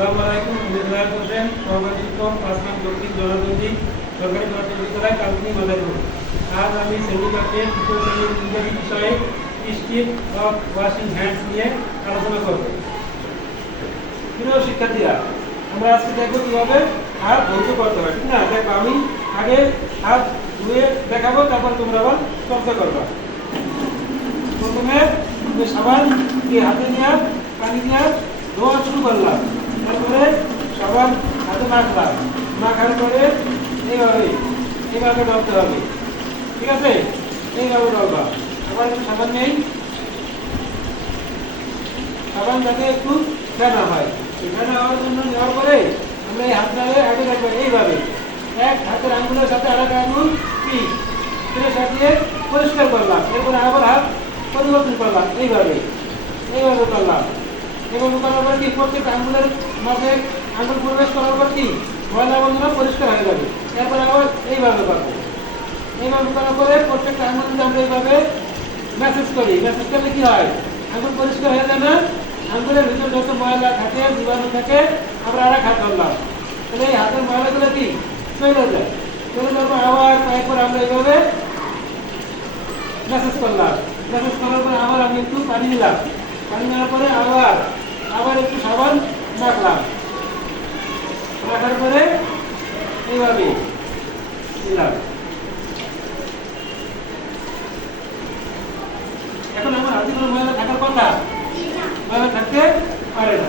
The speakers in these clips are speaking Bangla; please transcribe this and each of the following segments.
আসসালামু আলাইকুম। আমি জুয়েল হোসেন, সহকারী শিক্ষক, ৫ নং দক্ষিণ জনদন্দী সরকারি প্রাথমিক বিদ্যালয়, কালকিনি মাদারীপুর। আজ আমি শ্রেণীকক্ষে তৃতীয় শ্রেণীর ইংরেজি বিষয়ে স্টিপ অফ ওয়াশিং হ্যান্ডস নিয়ে আলোচনা করব। প্রিয় শিক্ষার্থীরা, আমরা আজকে দেখবো কিভাবে হাত ধৌত করতে হয়, ঠিক না? দেখো, আমি আগে হাত ধুয়ে দেখাবো, তারপর তোমরা আবার চর্চা করবা। প্রথমে সাবান দিয়ে হাতে নিয়ে পানি দিয়ে ধোয়া শুরু করলাম। তারপরে সাবান হাতে মাখলাম, মাখার পরে এইভাবে ডলতে হবে, ঠিক আছে? এইভাবে ডলবা। আবার একটু সাবান নেই, সাবান যাতে একটু ফেনা হয়। ফেনা হওয়ার জন্য নেওয়ার পরে আমরা এই হাতটাকে আগে রাখবো এইভাবে, এক হাতের আঙুলের সাথে আরেক আঙুল সাথে পরিষ্কার করলাম। এরপরে আবার হাত পরিবর্তন করলাম, এইভাবে করলাম। এইভাবে করার পর কি প্রত্যেক আঙুলের মাঝে আঙুল প্রবেশ করার পর কি ময়লা বন্ধনা পরিষ্কার হয়ে যাবে। এরপরে আবার এইভাবে করবো। এইভাবে করার পরে প্রত্যেকটা আঙুল যদি আমরা এইভাবে ম্যাসেজ করি, ম্যাসেজ করলে কি হয়? আঙুল পরিষ্কার হয়ে যায় না? আঙুলের ভিতরে যত ময়লা থাকে, জীবাণু থাকে, আমরা আরেক হাত ধরলাম, তাহলে এই হাতের ময়লাগুলো কি চলে যায়। চলে যাওয়ার পর আবার কয়েকবার আমরা এইভাবে ম্যাসেজ করলাম। ম্যাসেজ করার পরে আবার আমি একটু পানি নিলাম, পানি নেওয়ার পরে আবার একটু সাবান মাখলাম, মাখার পরে এইভাবে দিলাম। এখন আমার হাতে কোনো ময়লা থাকার কথা? ময়লা থাকতে পারে না।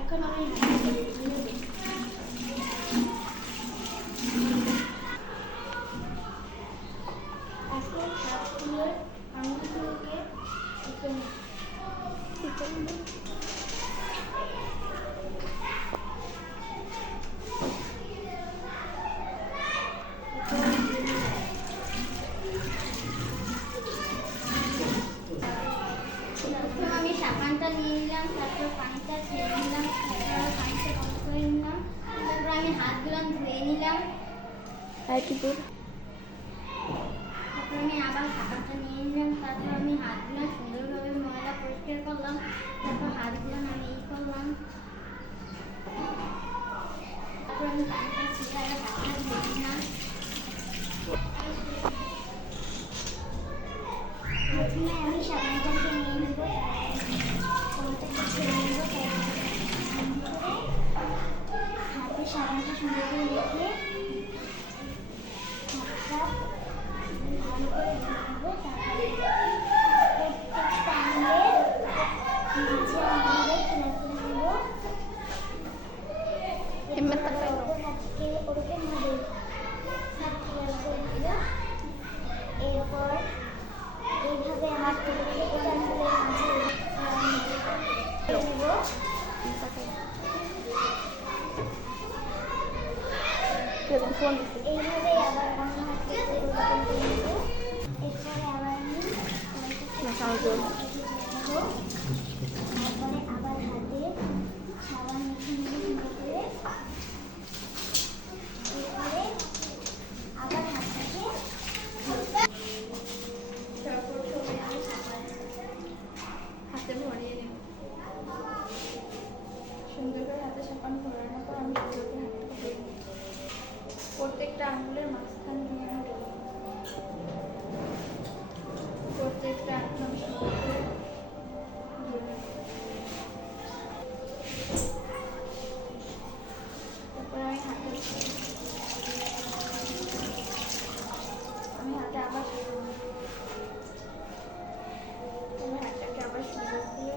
এখন আমি হাতগুলো আঙুলগুলোকে আমি সাবানটা নিয়ে নিলাম, তারপর পানিটা ছেড়ে নিলাম, তারপর পানিটা বন্ধ করে নিলাম, তারপর আমি হাতগুলো ধুয়ে নিলাম। তারপর আমি আবার সাবানটা নিয়ে নিলাম, তারপর আমি হাতগুলো সুন্দরভাবে ময়লা পরিষ্কার করলাম, তারপর হাতগুলো আমি করলাম, তারপর আমি পানিটা ছেড়ে হাতটা ধুয়ে নিলাম। প্রথমে আমি সাবানটাকে নিয়ে তারপরে আবার হাতে সাবান মেখে নিয়ে সুন্দর করে এরপরে আবার হাতটাকে হাতে ভরিয়ে নেব। সুন্দর করে হাতে সাবান ভরানোর পর আমি সুন্দর করে হাতটাকে ধুয়ে নেব। প্রত্যেকটা আঙুলের মাঝখান দিয়ে আমি দেবো। প্রত্যেকটা আঙুল আমি সুন্দর করে ধুয়ে নেব। তারপর আমি হাতে আবার আমি হাতটাকে আবার সুন্দর করে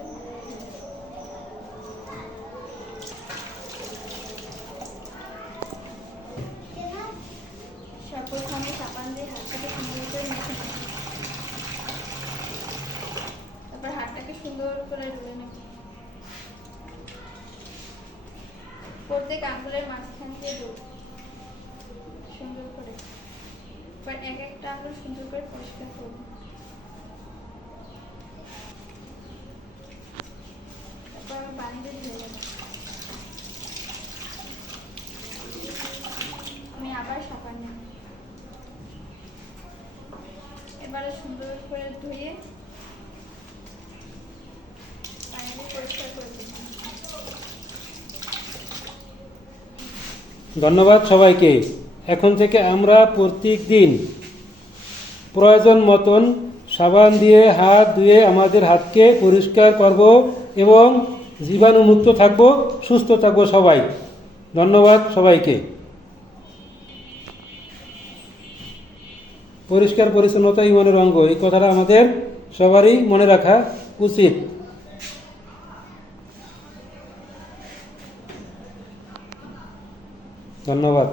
সর্বপ্রথমে সাবান দিয়ে হাতটাকে সুন্দর করে মেখে নেব। তারপর হাতটাকে সুন্দর করে ধুয়ে নেব। প্রত্যেক আঙুলের মাঝখান দিয়ে দেবো সুন্দর করে। এবার এক একটা আঙুল সুন্দর করে পরিষ্কার করব। তারপর আমি পানি দিয়ে ধুয়ে নেব। আমি আবার সাবান নেব। এবারে সুন্দর করে ধুয়ে পানি দিয়ে পরিষ্কার করে দেব। ধন্যবাদ সবাইকে। এখন থেকে আমরা প্রত্যেক দিন প্রয়োজন মতন সাবান দিয়ে হাত ধুয়ে আমাদের হাতকে পরিষ্কার করব এবং জীবাণুমুক্ত থাকব, সুস্থ থাকব সবাই। ধন্যবাদ সবাইকে। পরিষ্কার পরিচ্ছন্নতা ইমানের অঙ্গ, এই কথাটা আমাদের সবারই মনে রাখা উচিত। ধন্যবাদ।